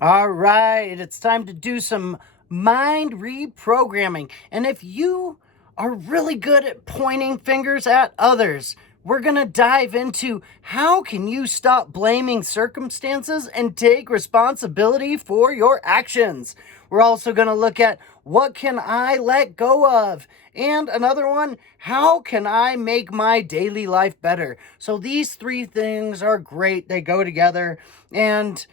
All right, it's time to do some mind reprogramming. And if you are really good at pointing fingers at others, we're going to dive into how can you stop blaming circumstances and take responsibility for your actions. We're also going to look at what can I let go of? And another one, how can I make my daily life better? So these three things are great. They go together. And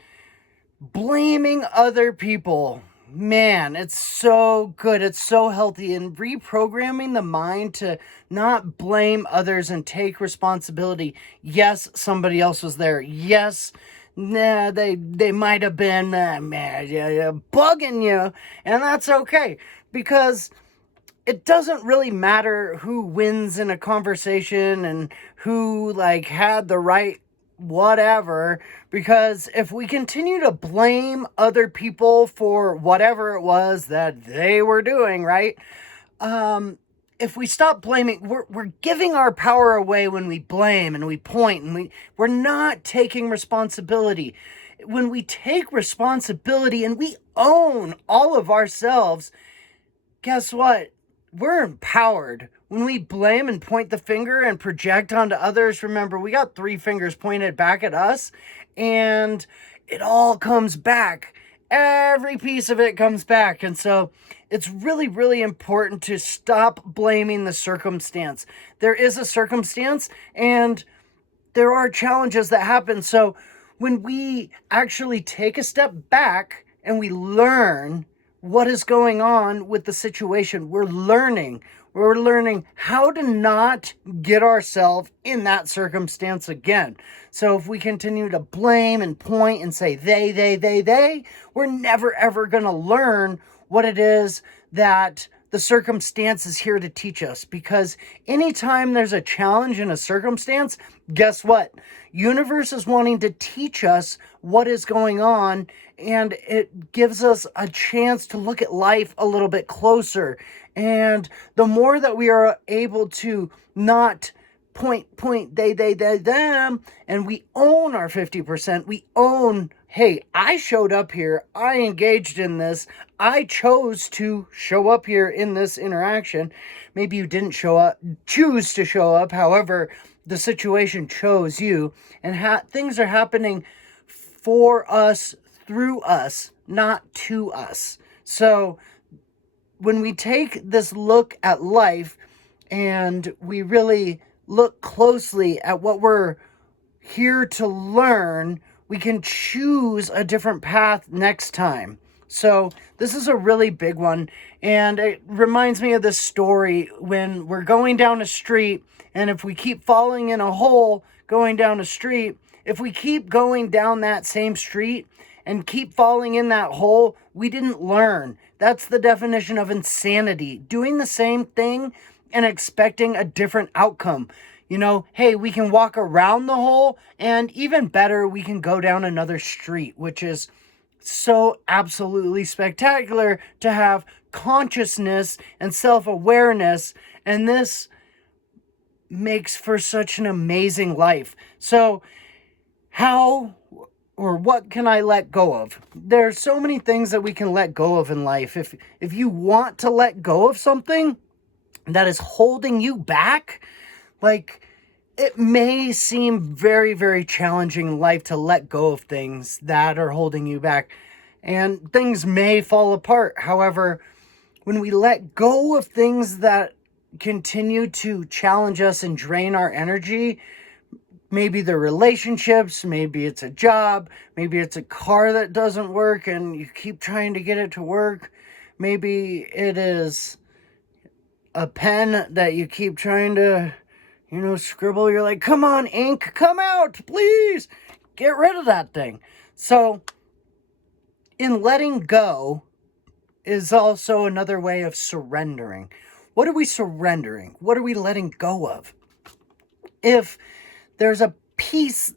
blaming other people, man, it's so good, it's so healthy. And reprogramming the mind to not blame others and take responsibility. Yes, somebody else was there. Yes, they might have been bugging you, and that's okay, because it doesn't really matter who wins in a conversation and who had the right whatever, because if we continue to blame other people for whatever it was that they were doing, right? If we stop blaming, we're giving our power away when we blame and we point, and we're not taking responsibility. When we take responsibility and we own all of ourselves, guess what? We're empowered. When we blame and point the finger and project onto others, remember, we got three fingers pointed back at us, and it all comes back. Every piece of it comes back. And so it's really, really important to stop blaming the circumstance. There is a circumstance, and there are challenges that happen. So when we actually take a step back and we learn what is going on with the situation, we're learning. We're learning how to not get ourselves in that circumstance again. So if we continue to blame and point and say they, we're never ever going to learn what it is that the circumstance is here to teach us. Because anytime there's a challenge in a circumstance, guess what? Universe is wanting to teach us what is going on, and it gives us a chance to look at life a little bit closer. And the more that we are able to not point, they, them, and we own our 50%, we own, hey, I showed up here, I engaged in this, I chose to show up here in this interaction. Maybe you didn't choose to show up, however, the situation chose you, and things are happening for us, through us, not to us. So when we take this look at life and we really look closely at what we're here to learn, we can choose a different path next time. So this is a really big one, and it reminds me of this story when we're going down a street, and if we keep falling in a hole going down a street, if we keep going down that same street and keep falling in that hole, we didn't learn. That's the definition of insanity. Doing the same thing and expecting a different outcome. Hey, we can walk around the hole, and even better, we can go down another street, which is so absolutely spectacular to have consciousness and self-awareness, and this makes for such an amazing life. So how or what can I let go of? There's so many things that we can let go of in life. If you want to let go of something that is holding you back, it may seem very, very challenging in life to let go of things that are holding you back, and things may fall apart. However, when we let go of things that continue to challenge us and drain our energy, maybe the relationships, maybe it's a job, maybe it's a car that doesn't work and you keep trying to get it to work, maybe it is a pen that you keep trying to scribble. You're like, come on, ink, come out, please. Get rid of that thing. So, in letting go is also another way of surrendering. What are we surrendering? What are we letting go of? If there's a piece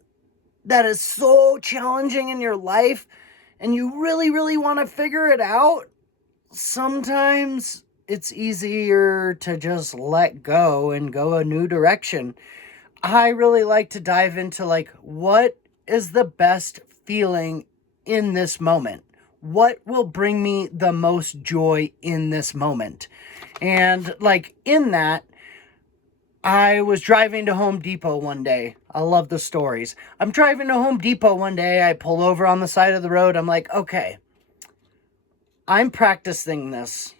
that is so challenging in your life and you really, really want to figure it out, sometimes it's easier to just let go and go a new direction. I really like to dive into what is the best feeling in this moment? What will bring me the most joy in this moment? And like in that, I was driving to Home Depot one day. I love the stories. I'm driving to Home Depot one day. I pull over on the side of the road. I'm like, okay, I'm practicing this.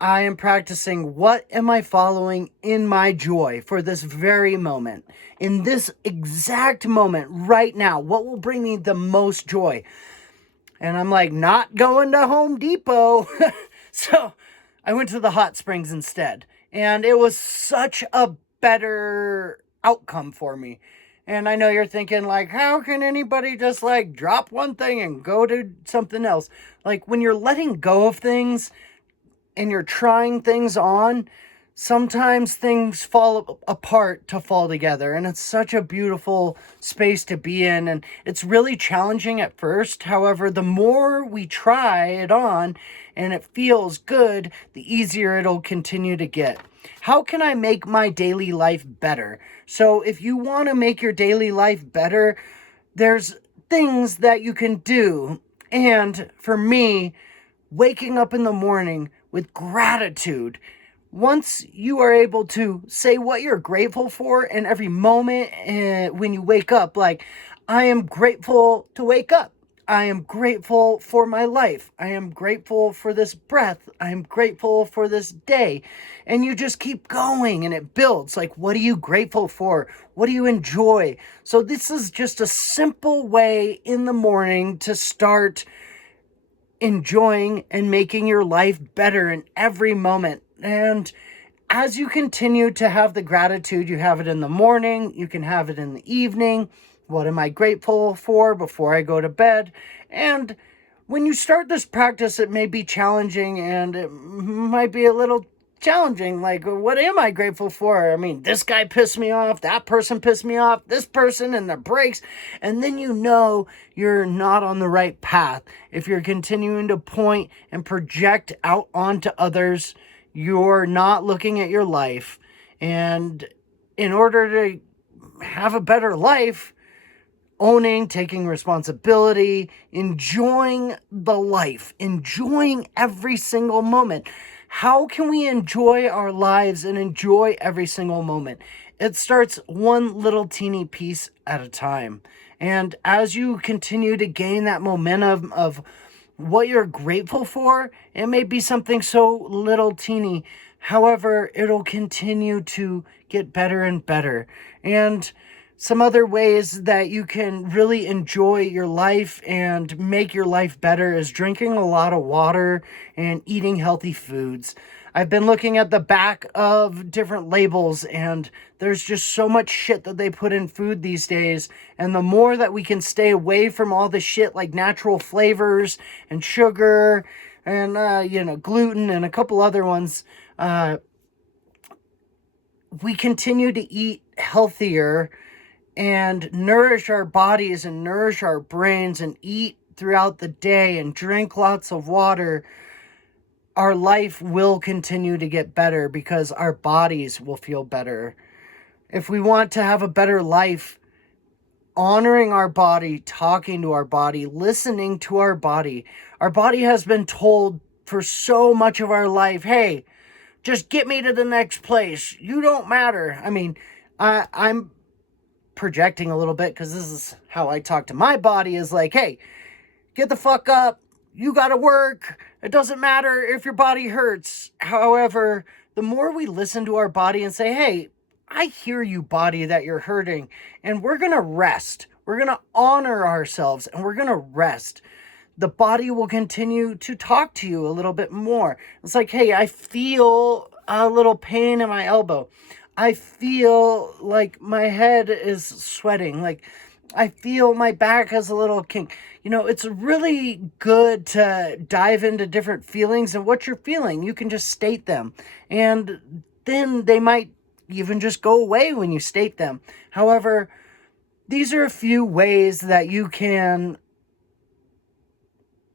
I am practicing what am I following in my joy for this very moment. In this exact moment right now, what will bring me the most joy? And I'm like, not going to Home Depot. So I went to the hot springs instead. And it was such a better outcome for me. And I know you're thinking, like, how can anybody just like drop one thing and go to something else? Like when you're letting go of things and you're trying things on, sometimes things fall apart to fall together, and it's such a beautiful space to be in, and it's really challenging at first. However, the more we try it on and it feels good, the easier it'll continue to get. How can I make my daily life better? So if you want to make your daily life better, there's things that you can do. And for me, waking up in the morning with gratitude. Once you are able to say what you're grateful for in every moment when you wake up, like, I am grateful to wake up. I am grateful for my life. I am grateful for this breath. I am grateful for this day. And you just keep going and it builds. Like, what are you grateful for? What do you enjoy? So this is just a simple way in the morning to start enjoying and making your life better in every moment. And as you continue to have the gratitude, you have it in the morning, you can have it in the evening. What am I grateful for before I go to bed? And when you start this practice, it may be challenging and it might be a little challenging. Like, what am I grateful for? I mean, this guy pissed me off, that person pissed me off, this person and the brakes. And then you know you're not on the right path. If you're continuing to point and project out onto others, you're not looking at your life. And in order to have a better life, owning, taking responsibility, enjoying the life, enjoying every single moment. How can we enjoy our lives and enjoy every single moment? It starts one little teeny piece at a time. And as you continue to gain that momentum of what you're grateful for, it may be something so little teeny. However, it'll continue to get better and better. And some other ways that you can really enjoy your life and make your life better is drinking a lot of water and eating healthy foods. I've been looking at the back of different labels, and there's just so much shit that they put in food these days. And the more that we can stay away from all the shit like natural flavors and sugar and, gluten and a couple other ones, we continue to eat healthier and nourish our bodies and nourish our brains and eat throughout the day and drink lots of water, our life will continue to get better because our bodies will feel better. If we want to have a better life, honoring our body, talking to our body, listening to our body has been told for so much of our life, hey, just get me to the next place. You don't matter. I mean, I'm projecting a little bit because this is how I talk to my body, is like, hey, get the fuck up. You gotta work. It doesn't matter if your body hurts. However, the more we listen to our body and say, hey, I hear you, body, that you're hurting, and we're gonna rest. We're gonna honor ourselves and we're gonna rest. The body will continue to talk to you a little bit more. It's like, hey, I feel a little pain in my elbow. I feel like my head is sweating. Like, I feel my back has a little kink. It's really good to dive into different feelings and what you're feeling. You can just state them. And then they might even just go away when you state them. However, these are a few ways that you can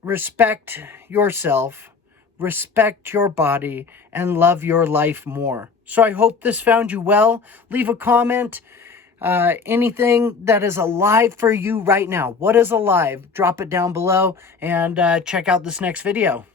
respect yourself, respect your body, and love your life more. So I hope this found you well. Leave a comment. anything that is alive for you right now. What is alive? Drop it down below and check out this next video.